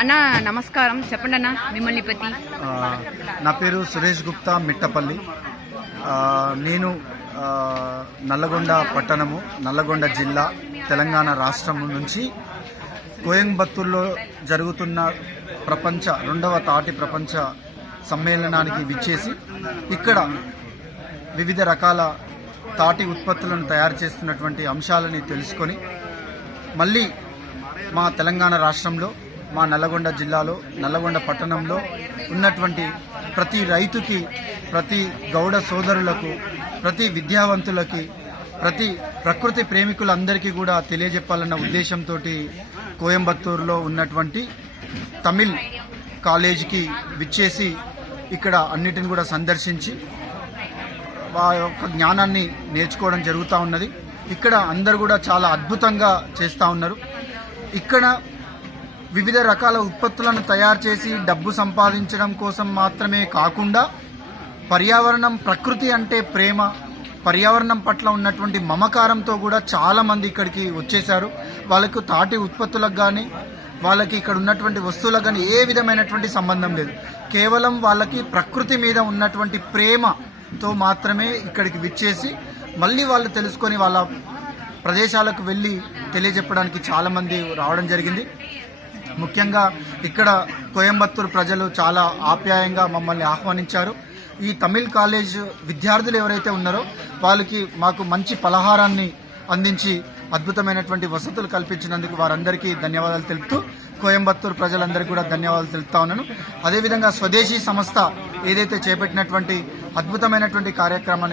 అన్న నమస్కారం, చెప్పండి అన్న మిమ్మల్ని పతి. నా పేరు సురేష్ గుప్తా మిట్టపల్లి. నేను నల్లగొండ పట్టణము, నల్లగొండ జిల్లా, తెలంగాణ రాష్ట్రం నుంచి కోయంబత్తూరులో జరుగుతున్న రెండవ తాటి ప్రపంచ సమ్మేళనానికి విచ్చేసి ఇక్కడ వివిధ రకాల తాటి ఉత్పత్తులను తయారు చేస్తున్నటువంటి అంశాలని తెలుసుకొని మళ్ళీ మా తెలంగాణ రాష్ట్రంలో, మా నల్లగొండ జిల్లాలో, నల్లగొండ పట్టణంలో ఉన్నటువంటి ప్రతి రైతుకి, ప్రతి గౌడ సోదరులకు, ప్రతి విద్యావంతులకి, ప్రతి ప్రకృతి ప్రేమికులందరికీ కూడా తెలియజెప్పాలన్న ఉద్దేశంతో కోయంబత్తూరులో ఉన్నటువంటి తమిళ్ కాలేజీకి విచ్చేసి ఇక్కడ అన్నిటిని కూడా సందర్శించి ఆ యొక్క జ్ఞానాన్ని నేర్చుకోవడం జరుగుతూ ఉన్నది. ఇక్కడ అందరూ కూడా చాలా అద్భుతంగా చేస్తూ ఉన్నారు. ఇక్కడ వివిధ రకాల ఉత్పత్తులను తయారు చేసి డబ్బు సంపాదించడం కోసం మాత్రమే కాకుండా పర్యావరణం, ప్రకృతి అంటే ప్రేమ, పర్యావరణం పట్ల ఉన్నటువంటి మమకారంతో కూడా చాలామంది ఇక్కడికి వచ్చేశారు. వాళ్ళకు తాటి ఉత్పత్తులకు కానీ, వాళ్ళకి ఇక్కడ ఉన్నటువంటి వస్తువులకు కానీ ఏ విధమైనటువంటి సంబంధం లేదు. కేవలం వాళ్ళకి ప్రకృతి మీద ఉన్నటువంటి ప్రేమతో మాత్రమే ఇక్కడికి విచ్చేసి మళ్ళీ వాళ్ళు తెలుసుకొని వాళ్ళ ప్రదేశాలకు వెళ్ళి తెలియజెప్పడానికి చాలామంది రావడం జరిగింది. ముఖ్యంగా ఇక్కడ కోయంబత్తూరు ప్రజలు చాలా ఆప్యాయంగా మమ్మల్ని ఆహ్వానించారు. ఈ తమిళ్ కాలేజ్ విద్యార్థులు ఎవరైతే ఉన్నారో వాళ్ళకి మాకు మంచి పలహారాన్ని అందించి అద్భుతమైనటువంటి వసతులు కల్పించినందుకు వారందరికీ ధన్యవాదాలు తెలుపుతూ కోయంబత్తూరు ప్రజలందరికీ కూడా ధన్యవాదాలు తెలుపుతా ఉన్నాను. అదేవిధంగా స్వదేశీ సంస్థ ఏదైతే చేపట్టినటువంటి అద్భుతమైనటువంటి కార్యక్రమాన్ని